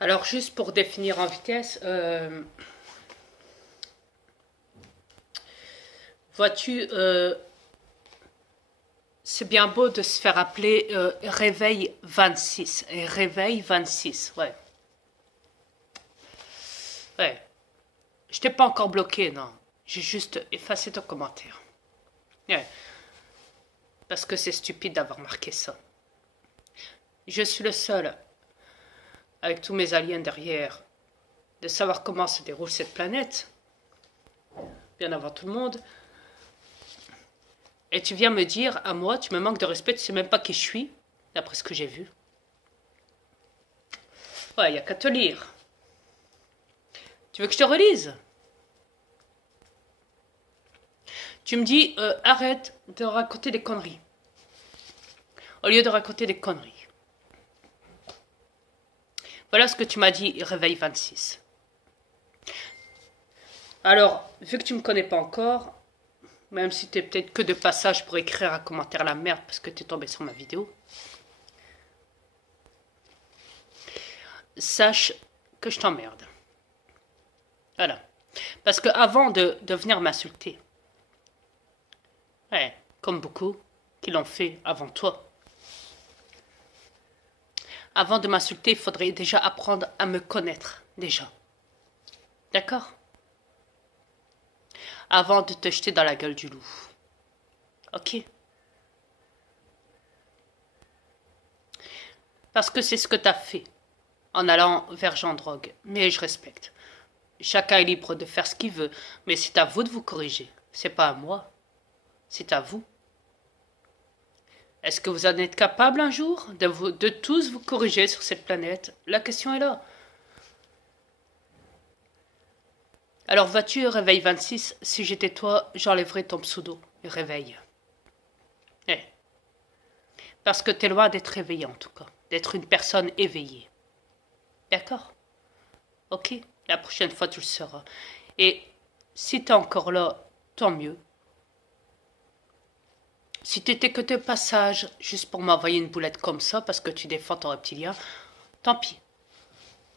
Alors, juste pour définir en vitesse, vois-tu, c'est bien beau de se faire appeler Réveil 26. Et Réveil 26, ouais. Ouais. Je t'ai pas encore bloqué, non. J'ai juste effacé ton commentaire. Ouais. Parce que c'est stupide d'avoir marqué ça. Je suis le seul, avec tous mes aliens derrière, de savoir comment se déroule cette planète. Bien avant tout le monde. Et tu viens me dire, à moi, tu me manques de respect, tu sais même pas qui je suis, d'après ce que j'ai vu. Ouais, y a qu'à te lire. Tu veux que je te relise? Tu me dis, arrête de raconter des conneries. Au lieu de raconter des conneries. Voilà ce que tu m'as dit, Réveil 26. Alors, vu que tu me connais pas encore, même si t'es peut-être que de passage pour écrire un commentaire la merde parce que t'es tombé sur ma vidéo, sache que je t'emmerde. Voilà. Parce que avant de venir m'insulter, ouais, comme beaucoup qui l'ont fait avant toi, avant de m'insulter, il faudrait déjà apprendre à me connaître, déjà. D'accord? Avant de te jeter dans la gueule du loup. Ok? Parce que c'est ce que t'as fait en allant vers Jean Drogue. Mais je respecte. Chacun est libre de faire ce qu'il veut, mais c'est à vous de vous corriger. C'est pas à moi. C'est à vous. Est-ce que vous en êtes capable un jour de tous vous corriger sur cette planète? La question est là. Alors vas-tu, Réveil 26, si j'étais toi, j'enlèverais ton pseudo, Réveil. Eh. Parce que t'es loin d'être réveillé en tout cas, d'être une personne éveillée. D'accord? Ok? La prochaine fois tu le seras. Et si t'es encore là, tant mieux. Si t'étais que de passage, juste pour m'envoyer une boulette comme ça, parce que tu défends ton reptilien, tant pis.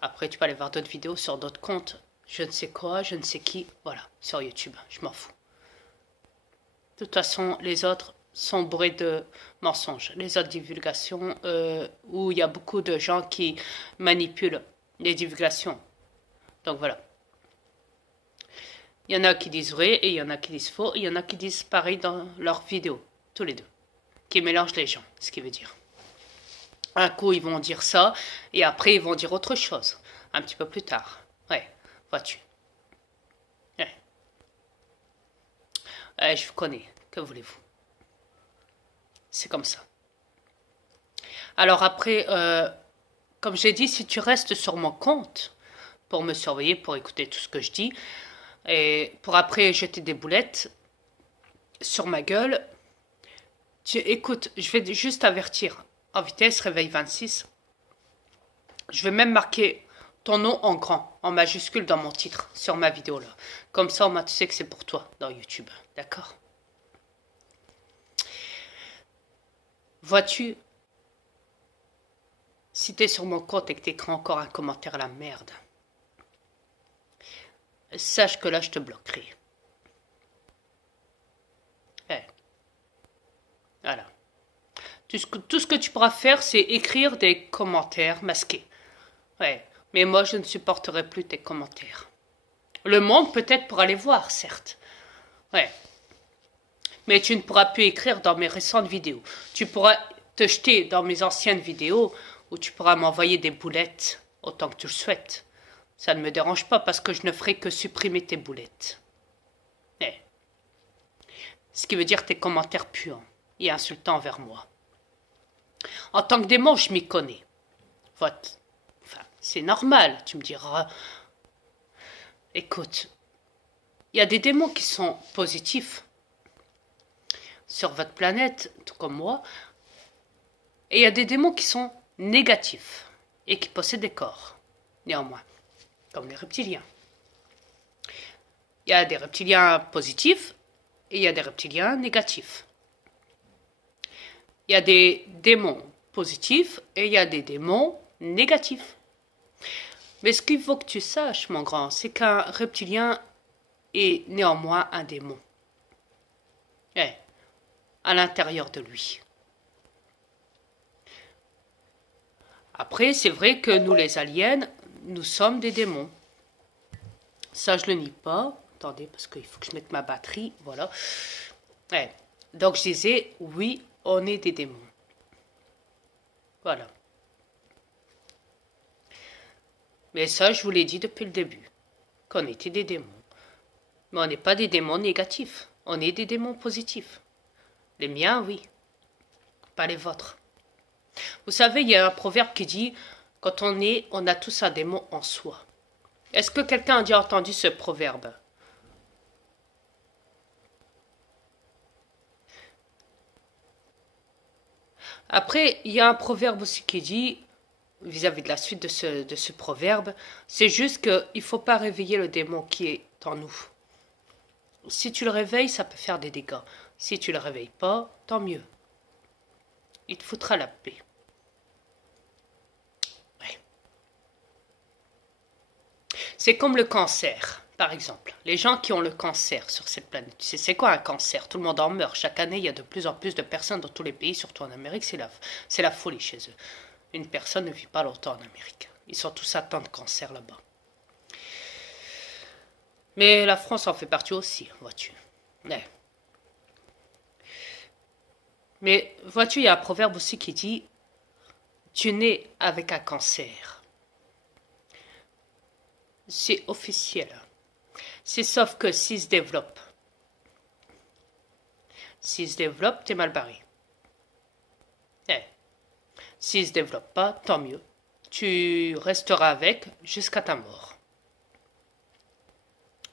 Après, tu peux aller voir d'autres vidéos sur d'autres comptes. Je ne sais quoi, je ne sais qui. Voilà, sur YouTube, je m'en fous. De toute façon, les autres sont bourrés de mensonges. Les autres divulgations, où il y a beaucoup de gens qui manipulent les divulgations. Donc voilà. Il y en a qui disent vrai et il y en a qui disent faux. Et il y en a qui disent pareil dans leurs vidéos. Tous les deux. Qui mélangent les gens, ce qui veut dire. Un coup, ils vont dire ça, et après, ils vont dire autre chose. Un petit peu plus tard. Ouais, vois-tu. Ouais. Ouais, je vous connais. Que voulez-vous? C'est comme ça. Alors après, comme j'ai dit, si tu restes sur mon compte pour me surveiller, pour écouter tout ce que je dis, et pour après jeter des boulettes sur ma gueule, écoute, je vais juste avertir. En vitesse, réveil 26. Je vais même marquer ton nom en grand, en majuscule dans mon titre, sur ma vidéo là. Comme ça, au moins, tu sais que c'est pour toi dans YouTube. D'accord? Vois-tu, si t'es sur mon compte et que t'écris encore un commentaire à la merde, sache que là, je te bloquerai. Ouais. Voilà. Tout ce que tu pourras faire, c'est écrire des commentaires masqués. Ouais. Mais moi, je ne supporterai plus tes commentaires. Le monde peut-être pourra les voir, certes. Ouais. Mais tu ne pourras plus écrire dans mes récentes vidéos. Tu pourras te jeter dans mes anciennes vidéos où tu pourras m'envoyer des boulettes autant que tu le souhaites. Ça ne me dérange pas parce que je ne ferai que supprimer tes boulettes. Eh. Ce qui veut dire tes commentaires puants et insultants envers moi. En tant que démon, je m'y connais. Enfin, c'est normal, tu me diras. Écoute, il y a des démons qui sont positifs sur votre planète, tout comme moi, et il y a des démons qui sont négatifs et qui possèdent des corps, néanmoins, comme les reptiliens. Il y a des reptiliens positifs et il y a des reptiliens négatifs. Il y a des démons positifs et il y a des démons négatifs. Mais ce qu'il faut que tu saches, mon grand, c'est qu'un reptilien est néanmoins un démon. Eh, à l'intérieur de lui. Après, c'est vrai que nous, les aliens, nous sommes des démons. Ça, je le nie pas. Attendez, parce qu'il faut que je mette ma batterie. Voilà. Ouais. Donc, je disais, oui, on est des démons. Voilà. Mais ça, je vous l'ai dit depuis le début, qu'on était des démons. Mais on n'est pas des démons négatifs. On est des démons positifs. Les miens, oui. Pas les vôtres. Vous savez, il y a un proverbe qui dit, quand on est, on a tous un démon en soi. Est-ce que quelqu'un a déjà entendu ce proverbe? Après, il y a un proverbe aussi qui dit, vis-à-vis de la suite de ce proverbe, c'est juste qu'il ne faut pas réveiller le démon qui est en nous. Si tu le réveilles, ça peut faire des dégâts. Si tu le réveilles pas, tant mieux. Il te foutra la paix. Ouais. C'est comme le cancer, par exemple. Les gens qui ont le cancer sur cette planète, tu sais, c'est quoi un cancer? Tout le monde en meurt. Chaque année, il y a de plus en plus de personnes dans tous les pays, surtout en Amérique, c'est la folie chez eux. Une personne ne vit pas longtemps en Amérique. Ils sont tous atteints de cancer là-bas. Mais la France en fait partie aussi, vois-tu. Ouais. Mais vois-tu, il y a un proverbe aussi qui dit « Tu nais avec un cancer ». C'est officiel. C'est sauf que s'il se développe, t'es mal barré. Ouais. S'il se développe pas, tant mieux. Tu resteras avec jusqu'à ta mort.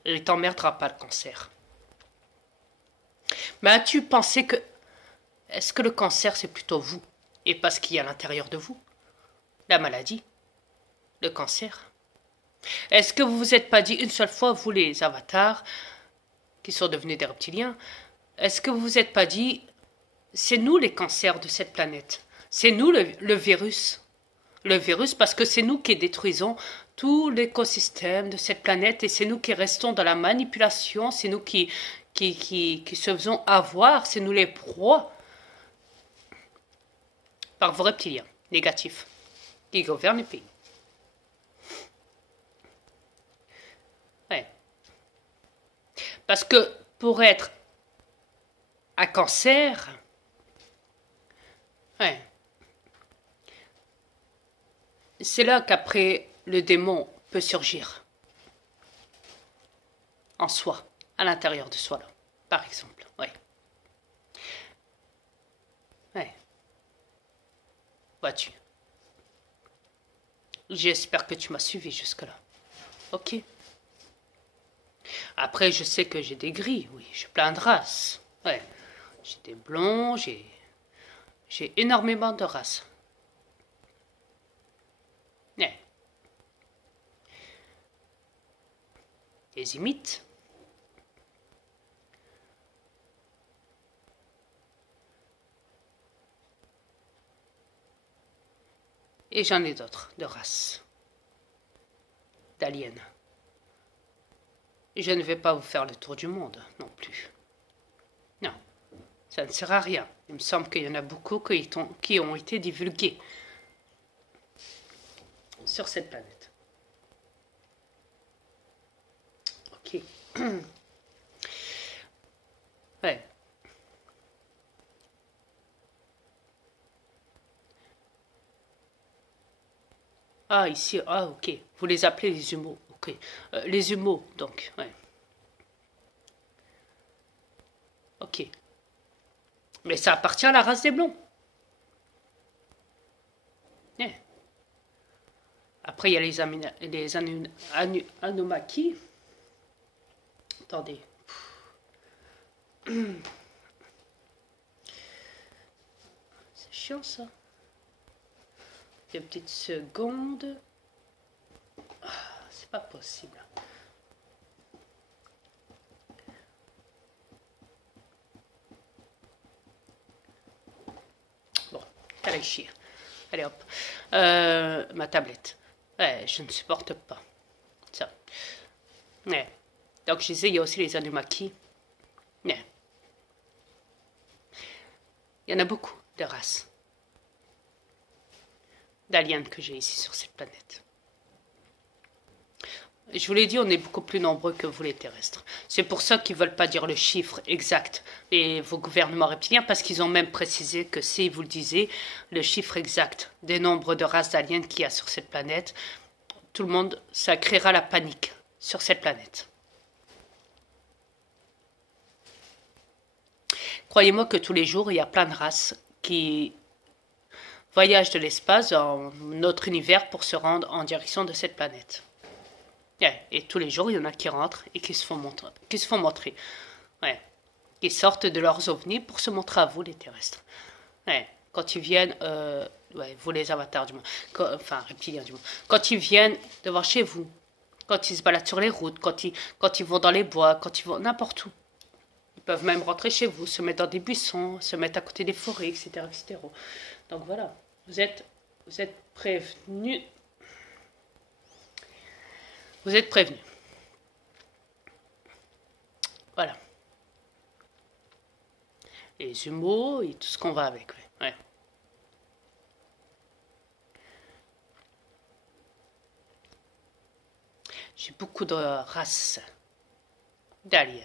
Et il t'emmerdera pas le cancer. Mais as-tu pensé que... Est-ce que le cancer, c'est plutôt vous? Et pas ce qu'il y a à l'intérieur de vous? La maladie? Le cancer? Est-ce que vous vous êtes pas dit une seule fois, vous les avatars, qui sont devenus des reptiliens, est-ce que vous vous êtes pas dit, c'est nous les cancers de cette planète? C'est nous le virus? Le virus parce que c'est nous qui détruisons tout l'écosystème de cette planète et c'est nous qui restons dans la manipulation, c'est nous qui se faisons avoir, c'est nous les proies par vos reptiliens négatifs qui gouvernent les pays. Ouais. Parce que pour être un cancer, ouais, c'est là qu'après le démon peut surgir en soi, à l'intérieur de soi, là, par exemple. Ouais. Ouais. Vois-tu. J'espère que tu m'as suivi jusque-là. Ok. Après, je sais que j'ai des gris, oui, j'ai plein de races. Ouais. J'ai des blonds, j'ai énormément de races. Ouais. Des imites. Et j'en ai d'autres, de races. D'aliens. Je ne vais pas vous faire le tour du monde, non plus. Non, ça ne sert à rien. Il me semble qu'il y en a beaucoup qui ont été divulgués sur cette planète. Ok. Ouais. Ah, ici, ah, ok. Vous les appelez les humeaux, ok. Les humeaux, donc, ouais. Ok. Mais ça appartient à la race des blonds. Ouais. Après, il y a les Anunnaki. Attendez. C'est chiant, ça. Une petite seconde. Ah, c'est pas possible. Bon, allez chier. Allez hop. Ma tablette. Ouais, je ne supporte pas ça. Ouais. Donc je disais, il y a aussi les Anunnaki. Ouais. Il y en a beaucoup de races d'aliens que j'ai ici sur cette planète. Je vous l'ai dit, on est beaucoup plus nombreux que vous les terrestres. C'est pour ça qu'ils ne veulent pas dire le chiffre exact, et vos gouvernements reptiliens, parce qu'ils ont même précisé que si vous le disiez, le chiffre exact des nombres de races d'aliens qu'il y a sur cette planète, tout le monde, ça créera la panique sur cette planète. Croyez-moi que tous les jours, il y a plein de races qui voyagent de l'espace dans notre univers pour se rendre en direction de cette planète. Ouais, et tous les jours, il y en a qui rentrent et qui se font montrer. Ouais. Qui sortent de leurs ovnis pour se montrer à vous, les terrestres. Ouais. Quand ils viennent, ouais, vous les avatars du moins, enfin reptiliens du moins, quand ils viennent devant chez vous, quand ils se baladent sur les routes, quand ils vont dans les bois, quand ils vont n'importe où. Ils peuvent même rentrer chez vous, se mettre dans des buissons, se mettre à côté des forêts, etc., etc. Donc voilà, vous êtes prévenus. Vous êtes prévenus. Voilà. Les humours et tout ce qu'on va avec. Ouais. J'ai beaucoup de races d'aliens.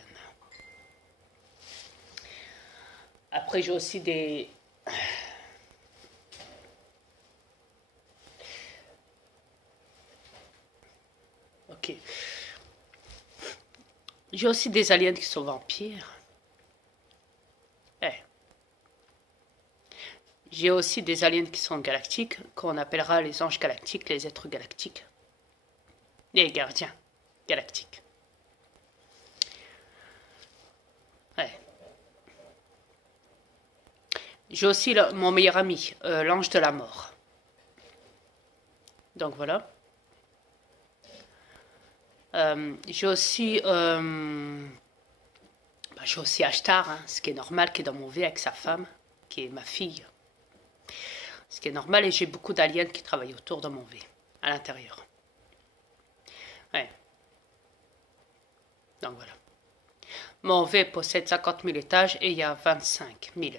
Après, j'ai aussi des... Ok. J'ai aussi des aliens qui sont vampires. Ouais. J'ai aussi des aliens qui sont galactiques, qu'on appellera les anges galactiques, les êtres galactiques. Les gardiens galactiques. Ouais. J'ai aussi mon meilleur ami, l'ange de la mort. Donc voilà. J'ai aussi Ashtar, hein, ce qui est normal, qui est dans mon V avec sa femme, qui est ma fille. Ce qui est normal, et j'ai beaucoup d'aliens qui travaillent autour de mon V, à l'intérieur. Ouais. Donc voilà. Mon V possède 50 000 étages et il y a 25 000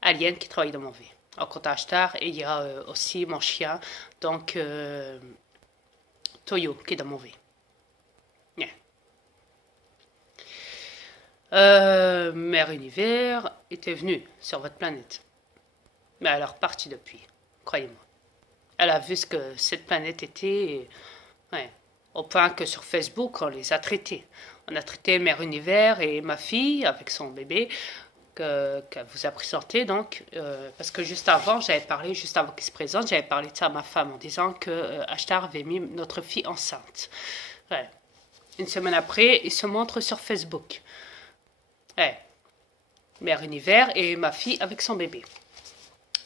aliens qui travaillent dans mon V. En compte Ashtar, et il y a aussi mon chien, donc Toyo, qui est dans mon V. Mère Univers était venue sur votre planète. Mais elle est repartie depuis, croyez-moi. Elle a vu ce que cette planète était, ouais, au point que sur Facebook, on les a traités. On a traité Mère Univers et ma fille, avec son bébé, qu'elle vous a présenté, donc, parce que juste avant qu'il se présente, j'avais parlé de ça à ma femme, en disant que Ashtar avait mis notre fille enceinte. Ouais. Une semaine après, il se montre sur Facebook. Ouais. Mère Univers et ma fille avec son bébé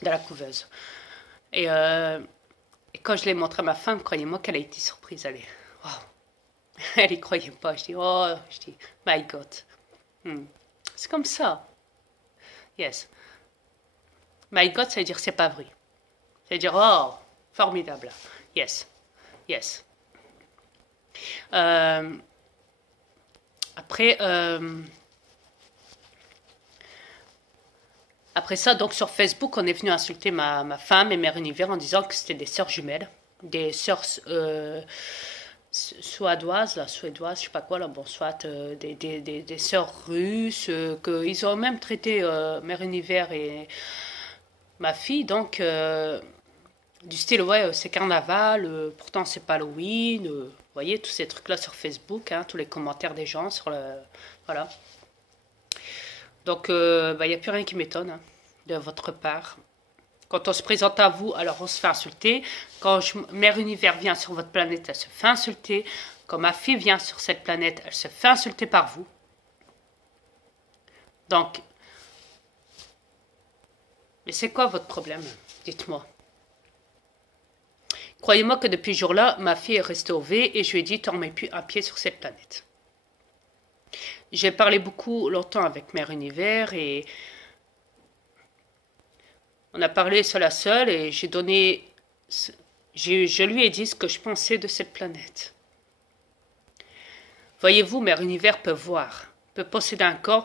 dans la couveuse. Et quand je l'ai montré à ma femme, croyez-moi qu'elle a été surprise. Oh. Elle y croyait pas. Je dis, my God. C'est comme ça. Yes. My God, ça veut dire c'est pas vrai. Ça veut dire, oh, formidable. Yes. Yes. Après, après ça, donc sur Facebook, on est venu insulter ma femme et Mère Univers en disant que c'était des sœurs jumelles, des sœurs suédoises, je sais pas quoi, là, bon, soit des sœurs russes, qu'ils ont même traité Mère Univers et ma fille, donc du style, ouais, c'est carnaval, pourtant c'est pas Halloween, vous voyez, tous ces trucs-là sur Facebook, hein, tous les commentaires des gens sur le... Voilà. Donc, il n'y a plus rien qui m'étonne hein, de votre part. Quand on se présente à vous, alors on se fait insulter. Quand Mère Univers vient sur votre planète, elle se fait insulter. Quand ma fille vient sur cette planète, elle se fait insulter par vous. Donc, mais c'est quoi votre problème? Dites-moi. Croyez-moi que depuis ce jour-là, ma fille est restée au V et je lui ai dit, tu n'en mets plus un pied sur cette planète. J'ai parlé beaucoup longtemps avec Mère Univers et on a parlé seul à seul et j'ai donné Je lui ai dit ce que je pensais de cette planète. Voyez-vous, Mère Univers peut voir, peut posséder un corps